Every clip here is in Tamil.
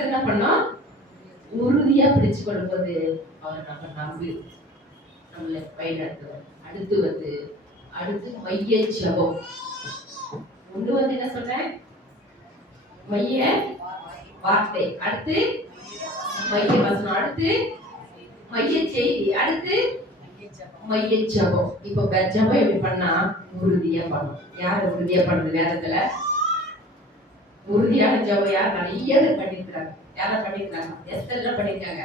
அடுத்து என்ன பண்ணோம்? உறுதியா பிடிச்சு கொள்ளும்போது அவர் நம்ம நம்பி நம்மளை பயன்படுத்துவார். அடுத்து மைய ஜபம். ஒன்று என்ன சொன்னேன்? மைய வார்த்தை, அடுத்து மைய வசனம், அடுத்து மைய செய்தி, அடுத்து மைய ஜபம். இப்ப ஜபம் எப்படி பண்ணா உறுதியா பண்ணும். யார் உறுதியா பண்ணுது? வேதத்துல உறுதியான ஜபம் யார் நிறைய பண்ணிருக்கிறாங்க. யார பண்ணிருக்காங்க? எஸ்தர் பண்ணிருக்காங்க.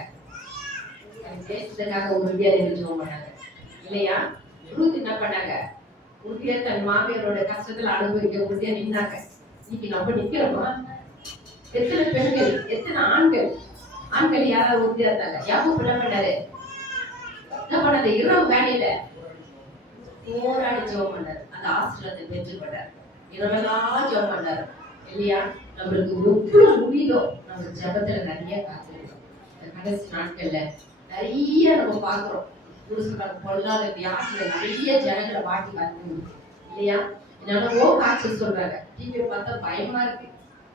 தேசத்துக்காக உறுதியா நின்று ஜபம் பண்ணாங்க இல்லையா? ரூத் என்ன பண்ணாங்க? உறுதியா தன் மாமியாரோட கஷ்டத்துல அனுபவிக்க உறுதியா நின்னாங்க. இன்னைக்கு நம்ம நிக்கிறோமா? எத்தனை பெண்கள், எத்தனை ஆண்கள் யாராவது உறுதியா இருந்தாங்க? யாவும் என்ன பண்ணாரு? என்ன பண்ணாரு? இரவு வேலையில போராடி ஜெபம் பண்ணாரு. அந்த ஆசீர்வாதத்தை பெற்று பண்ணாரு. இரவெல்லாம் ஜெபம் பண்ணாரு இல்லையா? நம்மளுக்கு எவ்வளவு முடியுதோ நம்ம ஜெபத்துல நிறைய காத்திருக்கோம். இந்த கடைசி நாட்கள்ல நிறைய நம்ம பாக்குறோம். புருஷனுக்கு பொல்லாத வியாதியில நிறைய ஜனங்களை வாட்டி வந்து இல்லையா? என்னென்னவோ காய்ச்சல் சொல்றாங்க. டிவியை பார்த்தா பயமா இருக்கு.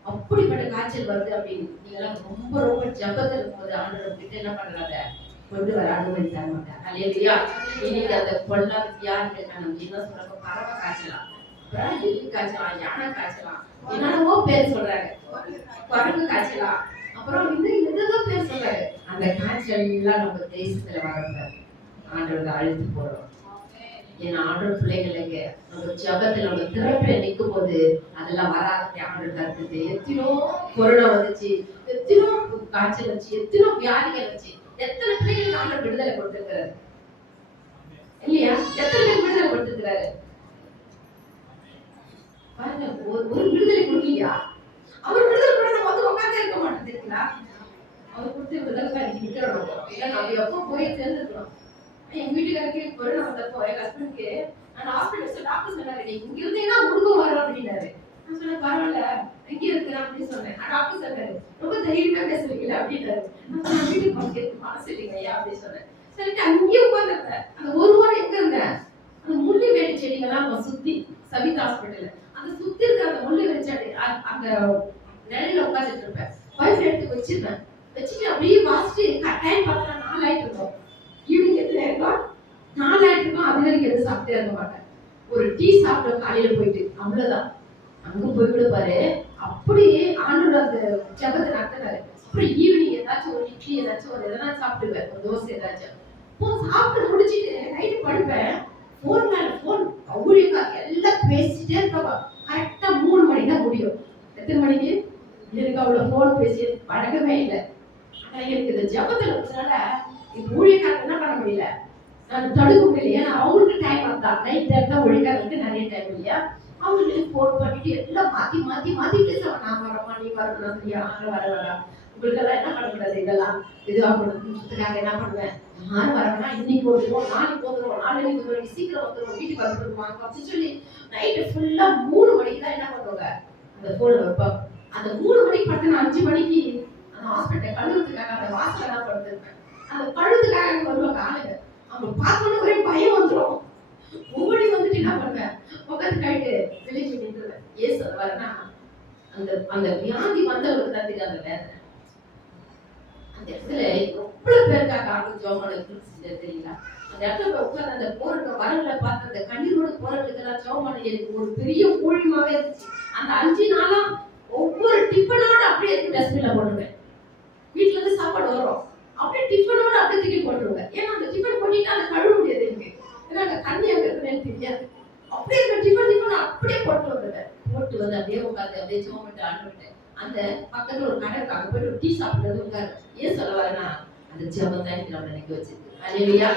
அப்படிப்பட்ட காய்ச்சல் வருது அப்படின்னு நீங்கெல்லாம் ரொம்ப ஜபத்துல இருக்கும்போது ஆண்டவர் கிட்ட என்ன பண்றாங்க? கொண்டு வர அனுமதித்தாங்க மாட்டாங்க. அல்லேலூயா. இன்னைக்கு அந்த பொல்லாத வியாதிகள் நம்ம என்ன சொல்றாங்க? பறவை காய்ச்சலாம், அப்புறம் எலி காய்ச்சலாம், யானை காய்ச்சலாம், என்னென்னவோ பேர் சொல்றாங்க. குரங்கு காய்ச்சலாம், அப்புறம் எதோ பேர் சொல்றாங்க. அந்த காய்ச்சல் எல்லாம் நம்ம தேசத்துல வரக்கூடாது. ஆண்டவர் அழுத்து போடுறோம். ஏன்னா ஆண்டவர் பிள்ளைகளுக்கு நம்ம ஜபத்துல நம்ம திறப்பில நிற்கும் போது அதெல்லாம் வராது. ஆண்டவர் தடுத்து எத்தனோ கொரோனா வந்துச்சு, எத்தனோ காய்ச்சல் வச்சு, எத்தனோ வியாதிகள் வச்சு, எத்தனை பிள்ளைகளுக்கு ஆண்டவர் விடுதலை கொடுத்திருக்கிறாரு இல்லையா? எத்தனை பேர் விடுதலை கொடுத்திருக்கிறாரு பாருங்க. ஒரு விடுதலை கொடுக்கலையா? அவர் விடுதலை கூட நம்ம வந்து உட்கார்ந்து இருக்க மாட்டோம் தெரியுங்களா? அவர் கொடுத்து விடுதலை நிற்கிறோம். இல்லை நம்ம எப்போ போய் சேர்ந்துருக்கணும். எங்க வீட்டுக்காரருக்கு கொரோனா வந்தப்போ எங்க ஹஸ்பண்டுக்கு நான் ஹாஸ்பிட்டல் டாக்டர் சொன்னாரு, நீ இங்க இருந்தீங்கன்னா முழுக்க வரும் அப்படின்னாரு. நான் சொன்னேன் பரவாயில்ல இங்க இருக்கிறேன் அப்படின்னு சொன்னேன். டாக்டர் சொன்னாரு ரொம்ப தைரியமா பேசுறீங்களா அப்படின்னாரு. நான் வீட்டுக்கு போகிறதுக்கு மனசு இல்லைங்க ஐயா அப்படின்னு சொன்னேன். சரிட்டு அங்கேயே உட்காந்துருந்தேன். அந்த ஒரு வாரம் எங்க இருந்தேன்? அந்த முள்ளு வேலி செடிகள்லாம் நம்ம சுத்தி சவிதா ஹாஸ்பிட்டல் அந்த சுத்தி இருக்கிற அந்த முள்ளு வேலி செடி அந்த நிலையில உட்காந்துட்டு இருப்பேன். பைப் எடுத்து வச்சிருந்தேன். வச்சுட்டு அப்படியே வாசிட்டு டைம் பார்த்தா 4 ஆயிட்டு இருந்தோம். ஈவினிங் எத்தனை இருக்கும்? 4 ஆயிட்டு இருக்கும். அது வரைக்கும் எதுவும் சாப்பிட்டே இருக்க மாட்டேன். ஒரு டீ சாப்பிட்டோம் காலையில போயிட்டு, அவ்வளவுதான். அங்க போய் கூட பாரு அப்படியே ஆண்டோட அந்த ஜபத்தை நடத்தினாரு. அப்புறம் ஈவினிங் ஏதாச்சும் ஒரு இட்லி ஏதாச்சும் ஒரு எதனா சாப்பிடுவேன், ஒரு தோசை ஏதாச்சும். சாப்பிட்டு முடிச்சுட்டு நைட்டு படுப்பேன். போன் மேல போன் ஊழியக்கா எல்லாம் பேசிட்டே இருக்கவா. கரெக்டா 3 மணிக்கு தான் முடியும். எத்தனை மணிக்கு? எனக்கு அவ்வளவு போன் பேசி பழகமே இல்லை. ஆனா எனக்கு இந்த ஜபத்துல வச்சனால இப்ப ஊழியக்காரங்க என்ன பண்ண முடியல, நான் தடுக்க முடியல. ஏன்னா அவங்களுக்கு டைம் வந்தா நைட் டைம் தான் ஊழியக்காரங்களுக்கு நிறைய டைம் இல்லையா? அவங்களுக்கு போன் பண்ணிட்டு எல்லாம் மாத்தி பேசுவாங்க. நான் வரமா, நீ வரணும் சரியா, வர உங்களுக்கு எல்லாம் என்ன பண்ணக்கூடாது, இதெல்லாம் இதுவாக என்ன பண்ணுவேன், யாரும் வரவேனா, இன்னைக்கு வந்துடும், நாளைக்கு வந்துடும், நாளைக்கு வந்துடும், சீக்கிரம் வந்துடும், வீட்டுக்கு வந்துடுவாங்க அப்படின்னு சொல்லி நைட்டு ஃபுல்லா 3 மணிக்கு தான் என்ன பண்ணுவாங்க அந்த போன் வைப்பாங்க. அந்த 3 மணிக்கு பட்டு நான் 5 மணிக்கு அந்த ஹாஸ்பிட்டல் கழுவுறதுக்காக அந்த வாசல தான் படுத்திருப்பேன். அந்த கழுவுறதுக்காக வருவாங்க ஆளுங்க. அவங்க பார்க்கணும் ஒரே பயம் வந்துடும். ஓடி வந்துட்டு என்ன பண்ணுவேன், உட்காந்து கைட்டு வெளியே நின்றுவேன். ஏன் சொல்லுவாருன்னா அந்த வியாதி வந்தவங்களுக்கு தான் தெரியும் அந்த வேதனை. அந்த இடத்துல எவ்வளவு பேருக்காக ஆகும் ஜோமான தெரியுங்களா? அந்த இடத்துல உட்கார்ந்து அந்த போராட்ட வரல பார்த்து அந்த கண்ணீரோட போராட்டத்துக்கெல்லாம் ஜோமான எனக்கு ஒரு பெரிய ஊழியமாவே இருந்துச்சு. அந்த 5 நாளா ஒவ்வொரு டிஃபனோட அப்படியே டஸ்ட்பின்ல போட்டுருவேன். வீட்டுல இருந்து சாப்பாடு வரும், அப்படியே டிஃபனோட அப்படியே தூக்கி போட்டுருவேன். ஏன்னா அந்த டிஃபன் பண்ணிட்டு அதை கழுவ முடியாது எனக்கு. ஏன்னா அந்த தண்ணி அங்க இருக்குன்னு தெரியாது. அப்படியே அந்த டிஃபன் அப்படியே போட்டு வந்துடுவேன். போட்டு வந்து அப்படியே உட்காந்து அப்படியே ஜோமிட்டு ஆண்டுவிட்டேன். அந்த பக்கத்துல ஒரு கடை இருக்கு, அங்க போயிட்டு ஒரு டீ சாப்பிடுறது உட்காரு. ஏன் சொல்ல வரேன்னா அந்த ஜபம் தான் நம்ம நினைக்க வச்சிருக்கு. அல்லேலூயா.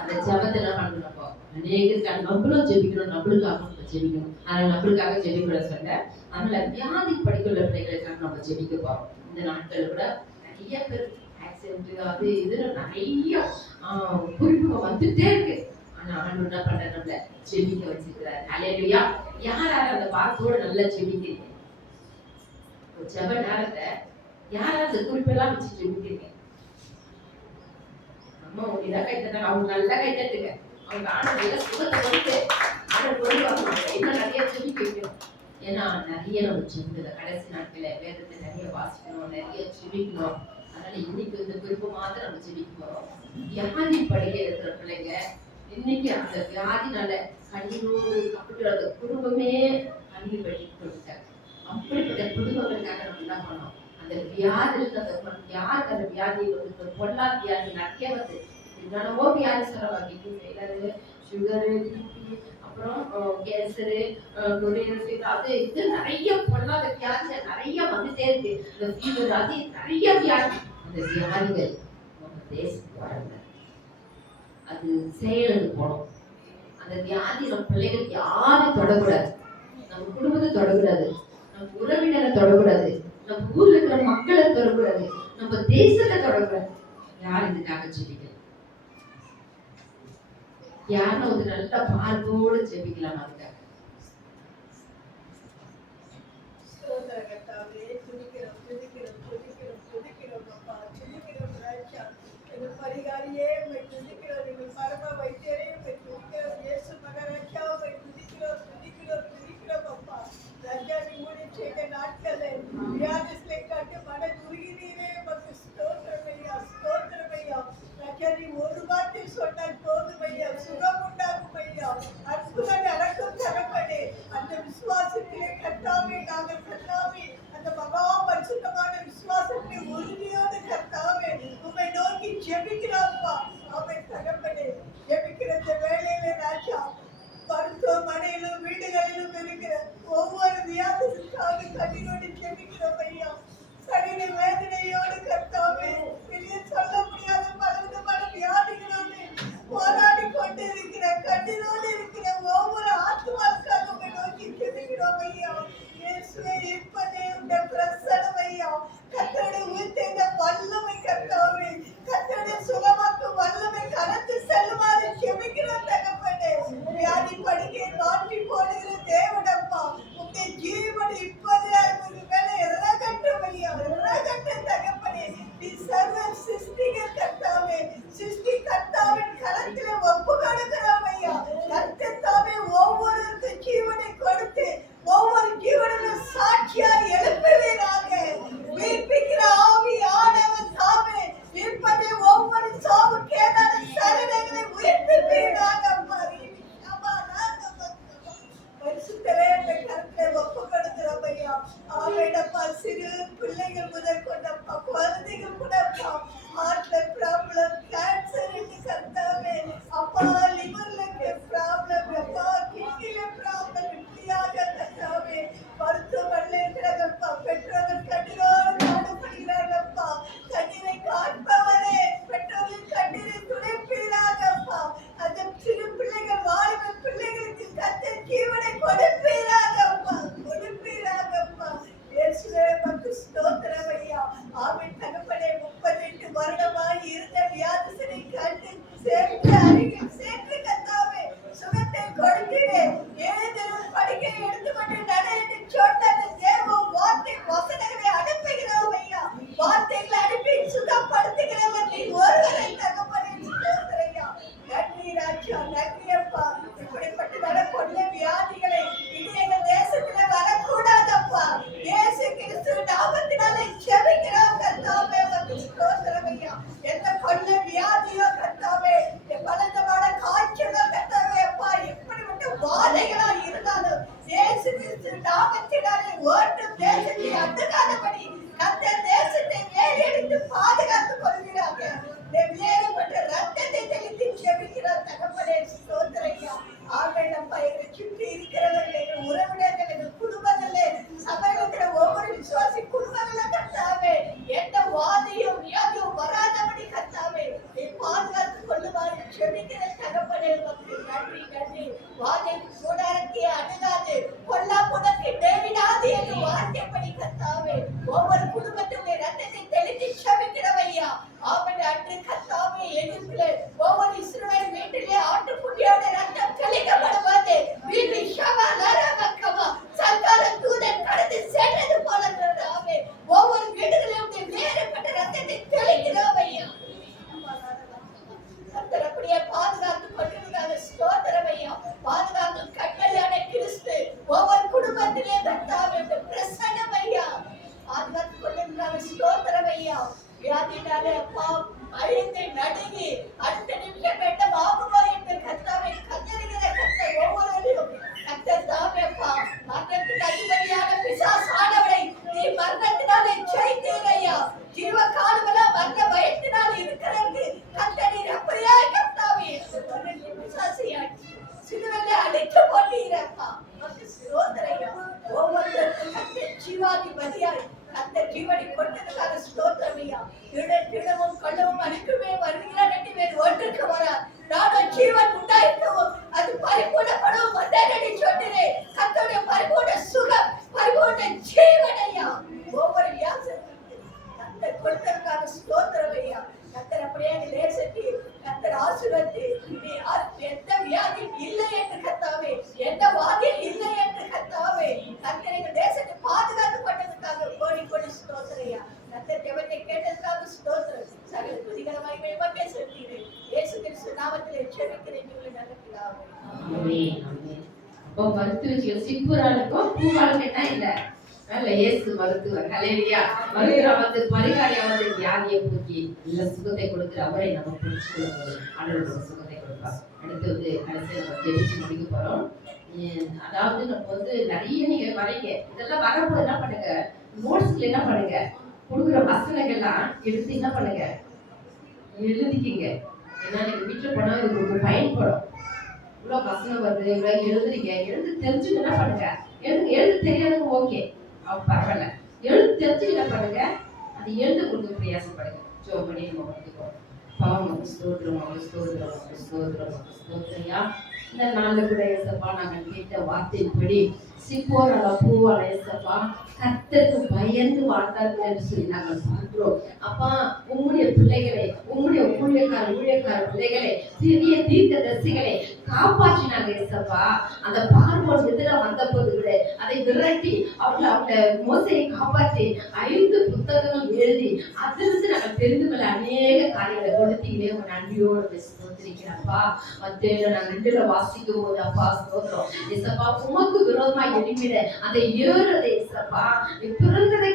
அந்த ஜபத்தை என்ன பண்ணணும்ப்போ அநேகருக்கு நம்மளும் ஜெபிக்கணும், நம்மளுக்காக ஜெபிக்கணும். ஆனா நம்மளுக்காக ஜெபிக்கிற சொல்ல அதனால வியாதி படிக்கிற பிள்ளைகளுக்காக நம்ம ஜெபிக்க போறோம். இந்த நாட்கள் கூட நிறைய பேர் ஆக்சிடென்ட் அது இதுன்னு நிறைய குறிப்புங்க வந்துட்டே இருக்கு. ஆனா ஆண்டவர் என்ன பண்ற நம்மள ஜெபிக்க வச்சிருக்கிறார். அல்லேலூயா. யார் அந்த வார்த்தையோட நல்லா ஜெபிக்கிறீங்க? ஜப நேரத்தை யாராவது குறிப்பெல்லாம் வச்சு ஜெபிக்கிறீங்க? அம்மா உங்கதான் கை தட்டாங்க, அவங்க நல்லா கை தட்டுங்க. அவங்க ஆண்டவர் சுகத்தை வந்து ஆண்டவர் கொண்டு வரணும். இன்னும் நிறைய ஜெபிக்க வைக்கணும். ஏன்னா நிறைய நம்ம ஜெபிக்கல, கடைசி நாட்கள வேதத்தை நிறைய வாசிக்கணும், நிறைய ஜெபிக்கணும். அதனால இன்னைக்கு இந்த குறிப்பு மாத்திரம் நம்ம ஜெபிக்க போறோம். வியாதி படுகை இருக்கிற பிள்ளைங்க இன்னைக்கு அந்த வியாதினால கண்ணீரோடு அப்படின்ற அந்த குடும்பமே கண்ணீர் வெட்டிட்டு கொடுத்தாங்க. அப்படிப்பட்ட குடும்பங்களுக்காக நம்ம என்ன பண்ணோம், அந்த வியாதிக்கு அந்த யாருக்கு அந்த வியாதி வந்து பொல்லா வியாதி நிறைய வந்து என்னென்னவோ வியாதி சொல்லுவாங்க, சுகரு, பிபி, அப்புறம் கேன்சரு, நுரையீரல், அது இது நிறைய பொல்லாத வியாதி நிறைய வந்துட்டே இருக்கு. இந்த ஃபீவர் அது நிறைய வியாதி, அந்த வியாதிகள் நம்ம தேசத்துக்கு வரல, அது செயலுக்கு போனோம். அந்த வியாதி நம்ம பிள்ளைகளுக்கு யாரும் தொடக்கூடாது, நம்ம குடும்பத்தை தொடக்கூடாது, நம்ம உறவினரை தொடக்கூடாது, நம்ம ஊர்ல இருக்கிற மக்களை தொடக்கூடாது, நம்ம தேசத்தை தொடக்கூடாது. யார் இதுக்காக ஜெபிக்கலாம்? யாரும் ஒரு நல்ல பார்வோடு ஜெபிக்கலாம். அதுக்காக பரிகாரியே பரம வைத்தியரே இயேசு மகராஜா துதிக்கிறோம் அப்பா. ராஜா நீ மூடி செய்த நாட்களே வியாதிகளை கண்டு மன துருகினீரே, உமக்கு ஸ்தோத்திரம் ஐயா, ஸ்தோத்திரம் ஐயா. ராஜா நீ ஒரு வார்த்தை சொன்னால் போதும் ஐயா, சுகம் உண்டாகும் ஐயா, அற்புதம் நடக்கும் தரப்படே. அந்த விசுவாசத்திலே கர்த்தாவே நாங்கள் கர்த்தாவே அந்த மகா பரிசுத்தமான விசுவாசத்தை உறுதியோடு கர்த்தாவே உம்மை நோக்கி ஜெபிக்கிறோம்ப்பா. ஆமென் தகப்பனே. ஜெபிக்கிற இந்த வேளையிலே ராஜா மருத்துவமனையிலும் வீடுகளிலும் இருக்கிற ஒவ்வொரு வியாதிக்காக கண்ணீரோடு ஜெபிக்கிறோம் ஐயா. சரீர வேதனையோடு கர்த்தாவே வெளியே சொல்ல முடியாத பலவிதமான வியாதிகளோடு போராடி கொண்டு இருக்கிற கண்ணீரோடு இருக்கிற ஒவ்வொரு ஆத்மாவுக்காக உம்மை நோக்கி ஜெபிக்கிறோம் ஐயா. இயேசுவே இப்பதே உம்முடைய பிரசன்னம் ஐயா, கர்த்தருடைய உயிர்த்தெழுந்த வல்லமை கர்த்தாவே, கர்த்தருடைய சுகமாக்கும் வல்லமை கடந்து செல்லுமாறு ஜெபிக்கிறோம் தகப்பனே. வியாதி படுக்கையை மாற்றி போடுகிற தேவனப்பா, உம்முடைய ஜீவன் இப்பதே அவருக்கு மேலே இறங்கட்டும் ஐயா, இறங்கட்டும் தகப்பனே. நீ சர்வ சிருஷ்டிகர் கர்த்தாவே, சிருஷ்டி கர்த்தாவின் கரத்திலே ஒப்பு கொடுக்கிறோம் ஐயா. கர்த்தாவே ஒவ்வொருவருக்கும் ஜீவனை கொடுத்து ஒவ்வொரு ஜீவனிலும் சாட்சியாய் எழுப்புவீராக. உயிர்ப்பிக்கிற ஆவி ஆண்டவர் தாமே இப்பதே ஒவ்வொரு சாவுக்கு ஏதான சரீரங்களை உயிர்ப்பிப்பீராக. பரிசுத்தரே இந்த கருத்தை ஒப்பு கொடுக்கிறோம் ஐயா. ஆவேடப்பா சிறு பிள்ளைகள் முதல் கொண்டப்பா குழந்தைகள் கூட ஹார்ட்ல ப்ராப்ளம், கேன்சர் என்று கர்த்தாவே அப்பா, லிவர்ல ப்ராப்ளம் அப்பா, கிட்னில ப்ராப்ளம், இப்படியாக கர்த்தாவே மருத்துவமனையில் இருக்கிறாங்கப்பா. பெற்றோர்கள் கண்ணீரோடு பாடுபடுகிறார்களப்பா. கண்ணீரை காண்பவரே பெற்றோர்கள் கண்ணீரை துடைப்பீராகப்பா. அந்த சிறு பிள்ளைகள் வாலிப பிள்ளைகளுக்கு கர்த்தர் ஜீவனை கொடுப்பீராகப்பா, கொடுப்பீராகப்பா. இயேசுவே உமக்கு ஸ்தோத்திரம் ஐயா. ஆமென் தகப்பனே. 38 வருடமாய் இருந்த வியாதிசனை கண்டு சேர்த்து அருகில் சேர்த்து கர்த்தாவே சுகத்தை கொடுக்கிறேன். ஏதேனும் படுக்கையை எடுத்துக்கொண்டு நட என்று சொன்ன அந்த தேவ வார்த்தை வசனங்களை அனுப்புகிறோம் ஐயா. வார்த்தைகளை அனுப்பி சுகப்படுத்துகிறவர் நீ ஒருவரை தகப்பனே. ஸ்தோத்திரம் ஐயா. நன்றி ராஜா, நன்றி அப்பா. இப்படிப்பட்ட கொள்ள வியாதிகளை இனி எங்கள் தேசத்துல வரக்கூடாதப்பா. இயேசு கிறிஸ்து நாமத்தினாலே ஜெபிக்கிறோம் கர்த்தாவே. ஸ்தோத்திரம் ஐயா. எந்த கொள்ள ஐயா. வியாதினாலே அப்பா பயந்து நடுங்கி அடுத்த நிமிஷம் கேட்ட பாபுவா என்று கர்த்தாவை கத்தரிகிற கர்த்தர் ஒவ்வொருவரையும் கர்த்தர் தாமே அப்பா மரணத்துக்கு அதிபதியான பிசாசானவரை நீ மரணத்தினாலே ஜெயித்தீர் ஐயா. ஜீவ காலமெல்லாம் மரண பயத்தினால் இருக்கிறது கர்த்தர் நீர் அப்படியே கர்த்தாவே பிசாசையா சிலுவையிலே அடித்து போட்டீரப்பா. உமக்கு ஸ்தோத்திரம் ஐயா. ஒவ்வொருவருக்கும் கர்த்தர் ஜீவாதிபதியாய் கர்த்தர் ஜீவனை கொடுத்ததுக்காக ஸ்தோத்திரம் ஐயா. திருடவும் கொள்ளவும் அழிக்குமே வருகிறார் என்று வேறு ஒன்றுக்கு வரா. நானும் ஜீவன் உண்டாயிருக்கவும் அது பரிபூர்ணப்படவும் வந்தேன் சொன்னேன். கர்த்தருடைய பரிபூர்ண சுகம் பரிபூர்ண ஜீவன் ஐயா. ஒவ்வொரு வியாசத்துக்கு கர்த்தர் கொடுத்ததுக்காக ஸ்தோத்திரம் ஐயா. கர்த்தர் அப்படியே தேசத்தை கர்த்தர் ஆசீர்வதித்து எந்த வியாதி இல்லை என்று கர்த்தாவே, எந்த வாதில் இல்லை என்று கர்த்தாவே, கர்த்தர் எங்கள் தேசத்தை பாதுகாத்து கொண்டதுக்காக கோடி கோடி ஸ்தோத்திரம் ஐயா. கர்த்தர் ஜெபத்தை கேட்டதுக்காக ஸ்தோத்திரம். சகல துதிகர மகிமை உமக்கே செலுத்துகிறேன். இயேசு கிறிஸ்து நாமத்திலே ஜெபிக்கிறேன் எங்கள் நல்ல பிதாவே. ஆமென் ஆமென். அப்போ மருத்துவ சிப்புராளுக்கும் பூவாளுக்கும் என்ன இல்ல நல்ல இயேசு மருத்துவர். ஹல்லேலூயா. மருத்துவர் வந்து பரிகாரி அவருடைய வியாதியை போக்கி நல்ல சுகத்தை கொடுக்கிற அவரை நம்ம புரிஞ்சுக்கொள்ளும் ஆண்டவரோட சுகத்தை கொடுப்பார். அடுத்து வந்து கடைசியா நம்ம ஜெபிச்சு முடிக்க போறோம். அதாவது நம்ம வந்து நிறைய நீங்க வரீங்க, இதெல்லாம் வரப்போ என்ன பண்ணுங்க, நோட்ஸ்ல என்ன பண்ணுங்க, கொடுக்குற வசனங்கள்லாம் எடுத்து என்ன பண்ணுங்க, எழுதிக்கிங்க. ஏன்னா நீங்க வீட்டுல போனா இது உங்களுக்கு பயன்படும். இவ்வளவு வசனம் வருது, இவ்வளவு எழுதுறீங்க, எழுது தெரிஞ்சுட்டு என்ன பண்ணுங்க, எழுது தெரியாதுங்க ஓகே பரவாயில்ல, எழுது தெரிஞ்சு என்ன பண்ணுங்க, அது எழுத கொடுத்து பிரயாசப்படுங்க. ஜோ பண்ணி நம்ம வந்துக்கோம். பாவம் ஸ்தோத்திரம் ஸ்தோத்திரம் ஸ்தோத்திரம் ஸ்தோத்திரியா. இந்த நாள் கூட ஏசப்பா நாங்கள் கேட்ட வார்த்தைப்படி சிப்போரால பூவால ஏசப்பா கர்த்தருக்கு பயந்து வாழ்ந்தார்கள் என்று சொல்லி நாங்கள் பார்க்கிறோம். அப்பா உம்முடைய பிள்ளைகளை, உம்முடைய ஊழியக்கார பிள்ளைகளை, பெரிய தீர்க்கதரிசிகளை காப்பாற்றினாங்க ஏசப்பா. அந்த பார்வோன் எதிர வந்த போது கூட அதை விரட்டி அவங்க மோசையை காப்பாற்றி 5 புத்தகங்கள் எழுதி அதிலிருந்து நாங்கள் தெரிந்து கொள்ள அநேக காரியங்களை கொடுத்தீங்களே உங்க நன்றியோடு ஸ்தோத்திரிக்கிறப்பா. மத்தேயுல நாங்கள் 2 வாசிக்கும் போது அப்பா ஸ்தோத்திரம் ஏசப்பா உமக்கு விரோதமா எழுப்பிட அந்த ஏறுதை ஏசப்பா பிறந்ததை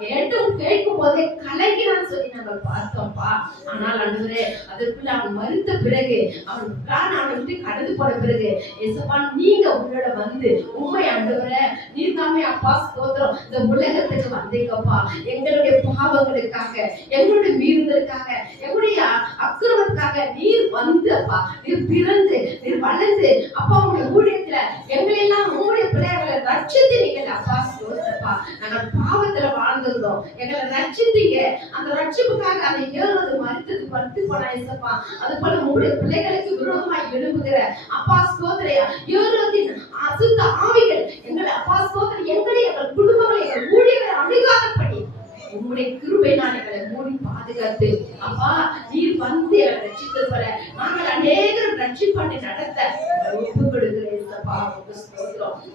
கேட்கும் போதே கலைகிறான்னு சொல்லி நாங்கள் பார்த்தோம்ப்பா. ஆனால் ஆண்டவரே அதற்குள்ள அவன் மறுத்த பிறகு அவன் அவனை விட்டு கடந்து போன பிறகு ஏசப்பா நீங்க உங்களோட வந்து உண்மை ஆண்டவரே நீர் தாமே அப்பா ஸ்தோத்திரம் இந்த உலகத்துக்கு வந்தீங்கப்பா. எங்களுடைய பாவங்களுக்காக, எங்களுடைய மீறுதலுக்காக, எங்களுடைய அக்கிரமத்துக்காக நீர் வந்து அப்பா, நீர் பிறந்து நீர் வளர்ந்து அப்பா உங்களுடைய ஊழியத்துல எங்களெல்லாம் உங்களுடைய பிள்ளைகளை ரட்சித்து நீங்கள் அப்பா ஸ்தோத்திரப்பா. நாங்கள் பாவத்துல வாழ்ந்திருந்தோம், எங்களை ரட்சித்தீங்க. அந்த ரட்சிப்புக்காக அதை ஏறுவது மறுத்தது பட்டு போன ஏசப்பா. அது போல உங்களுடைய பிள்ளைகளுக்கு விரோதமாய் எழுப்புகிற அப்பா ஸ்தோத்திரையா ஏறுவதின் அசுத்த ஆவிகள் எங்களை அப்பா ஸ்தோத்திரம் எங்களை எங்கள் குடும்பங்களை எங்கள் ஊழியர்களை அணுகாதபடி உங்களுடைய கிருபையினால் எங்களை மூடி பாதுகாத்து அப்பா நீர் வந்து எங்களை ரட்சித்தது போல நாங்கள் அநேகரும் ரட்சிப்பாட்டை நடத்த ஒப்பு கொடுக்கிறேன்.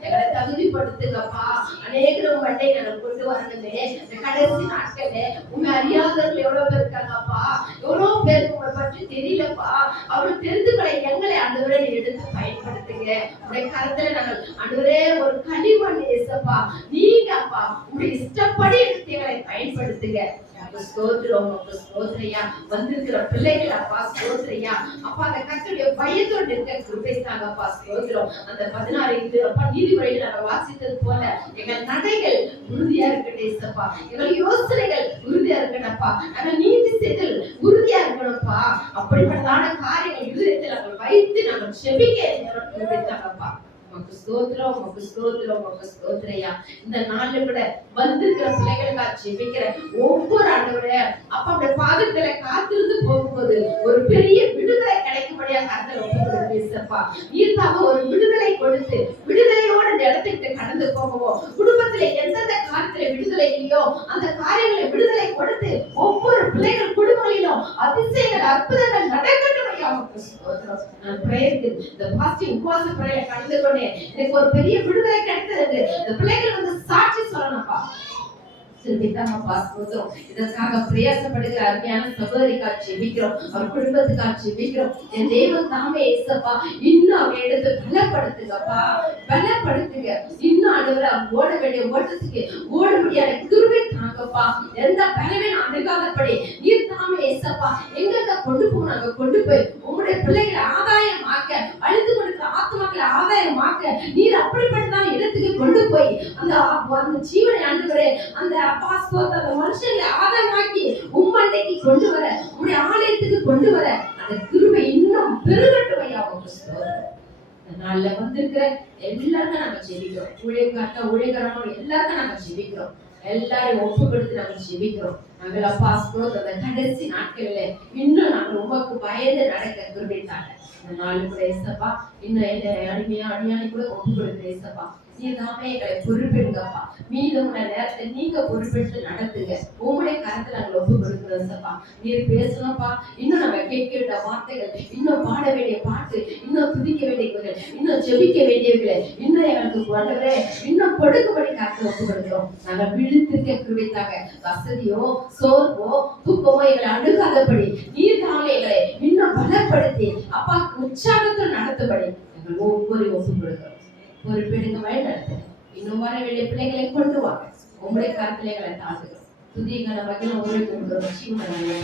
எங்களை தகுதிப்படுத்துங்கப்பா. அநேகரும் வண்டை நாங்கள் கொண்டு வரணுமே. இந்த கடைசி நாட்கள்ல உண்மை அறியாதவர்கள் எவ்வளவு பேர் இருக்காங்கப்பா, எவ்வளவு பேருக்கு உங்களை பற்றி தெரியலப்பா. அவர்கள் தெரிந்துகளை எங்களை ஆண்டவரே எடுத்து பயன்படுத்துங்க. உடைய கருத்துல நாங்கள் ஆண்டவரே ஒரு களிமண் ஏசப்பா நீங்க அப்பா உங்களுடைய இஷ்டப்படி எடுத்து எங்களை பயன்படுத்துங்க. வந்திருக்கிற பிள்ளைகள் அப்பா ஸ்தோத்திரியா அப்பா அந்த கர்த்தருடைய பயத்தோடு இருக்க கிருபை தாங்கப்பா ஸ்தோத்திரம். அந்த 16 அப்பா நீதிபதிகள் நாங்கள் வாசித்தது போல எங்கள் நடைகள் உறுதியா இருக்கட்டும் ஏசப்பா, எங்கள் யோசனைகள் உறுதியா இருக்கணும்ப்பா, நாங்கள் நீதி செய்தல் உறுதியா இருக்கணும்ப்பா. அப்படிப்பட்டதான காரியங்கள் இதயத்தில் நாங்கள் வைத்து நாங்கள் செபிக்க கிருபை தாங்கப்பா. உமக்கு ஸ்தோத்திரம் உமக்கு ஸ்தோத்திரம் உமக்கு ஸ்தோத்திரையா. இந்த நாள்ல கூட வந்திருக்கிற பிள்ளைகளுக்காக ஜெபிக்கிற ஒவ்வொரு ஆண்டவரே அப்ப அந்த பாதத்துல காத்திருந்து போகும்போது ஒரு பெரிய விடுதலை கிடைக்கும்படியா கர்த்தர் பேசப்பா. நீர்த்தாம ஒரு விடுதலை கொடுத்து விடுதலையோட இந்த இடத்துக்கு கடந்து போகவும் குடும்பத்துல எந்தெந்த காரியத்துல விடுதலை இல்லையோ அந்த காரியங்களை விடுதலை கொடுத்து ஒவ்வொரு பிள்ளைகள் குடும்பங்களிலும் அதிசயங்கள் அற்புதங்கள் நடக்கட்டும். நான் பிரேயருக்கு இந்த பாஸ்டிங் உபவாச பிரேயர் கலந்து கொண்டேன். எனக்கு ஒரு பெரிய விடுதலை கிடைத்தது. இந்த பிள்ளைகள் வந்து சாட்சி சொல்லணும்ப்பா. சொல்லிட்டாங்கப்பா ஸ்தோத்திரம். இதற்காக பிரயாசப்படுகிற அருமையான சகோதரிக்காக ஜெபிக்கிறோம். அவர் குடும்பத்துக்காக ஜெபிக்கிறோம். என் தேவன் தாமே ஏசப்பா இன்னும் அவன் எடுத்து பலப்படுத்துங்கப்பா, பலப்படுத்துங்க. இன்னும் ஆண்டவரே ஓட வேண்டிய ஓட்டத்துக்கு ஓட முடியாத கிருபை தாங்கப்பா. எந்த பலவீனம் அணுகாதபடி நீர் தாமே ஏசப்பா எங்க கொண்டு போனாங்க, கொண்டு போய் உங்களுடைய பிள்ளைகளை ஆதாயமாக்க, அழித்து கொடுக்கிற ஆத்மாக்களை ஆதாயமாக்க நீர் அப்படிப்பட்டதான இடத்துக்கு கொண்டு போய் அந்த ஜீவனை ஆண்டவரே அந்த பாஸ்போர்ட் அந்த மனுஷங்களை ஆதாயமாக்கி உம்மண்டைக்கு கொண்டு வர, உங்களுடைய ஆலயத்துக்கு கொண்டு வர அந்த கிருபை இன்னும் பெருகட்டும் ஐயா. நாள்ல வந்திருக்கிற எல்லாருக்கும் நாங்க ஜெபிக்கிறோம். ஊழியக்காரனோட எல்லாருக்கும் நாங்க ஜெபிக்கிறோம். எல்லாரையும் ஒப்பு கொடுத்து நாங்கள் ஜெபிக்கிறோம். நாங்கள் அப்பா ஸ்தோத்திரம். அந்த கடைசி நாட்களில இன்னும் நாங்கள் உமக்கு பயந்து நடக்க கிருபைத்தாங்க. இந்த நாள் கூட ஏசப்பா இன்னும் அடியானி கூட ஒப்பு கொடுக்குற ஏசப்பா நீர் தாமே எங்களை பொறுப்பெடுங்கப்பா. மீதமுள்ள நேரத்தை நீங்க பொறுப்பெடுத்து நடத்துங்க. உங்களுடைய கருத்தை நாங்கள் ஒப்பு கொடுக்கிறோம் ஏசப்பா. நீர் பேசணும்ப்பா. இன்னும் நாங்க கேட்க வேண்டிய வார்த்தைகள், இன்னும் பாட வேண்டிய பாட்டு, இன்னும் துதிக்க வேண்டியவர்கள், இன்னும் ஜெபிக்க வேண்டியவர்களை இன்னும் எங்களுக்கு கொண்டவரே இன்னும் கொடுக்கும்படி கருத்தை ஒப்பு கொடுக்கிறோம். நாங்கள் விழுத்திருக்க கிருபைத்தாங்க. வசதியோ சோர்வோ தூக்கமோ எங்களை அணுகாதபடி நீர் தாமே எங்களை இன்னும் பலப்படுத்தி அப்பா உற்சாகத்தில் நடத்தும்படி எங்கள் ஒவ்வொரு ஒப்பு கொடுக்கிறோம். பொறுப்பெடுங்க, வழி நடத்துங்க. இன்னும் வர வேண்டிய பிள்ளைகளை கொண்டு வாங்க. உங்களுடைய கருத்திலைகளை தாங்குகிறோம். புதிய கணவர்கள் உங்களுக்கு ஜீவனை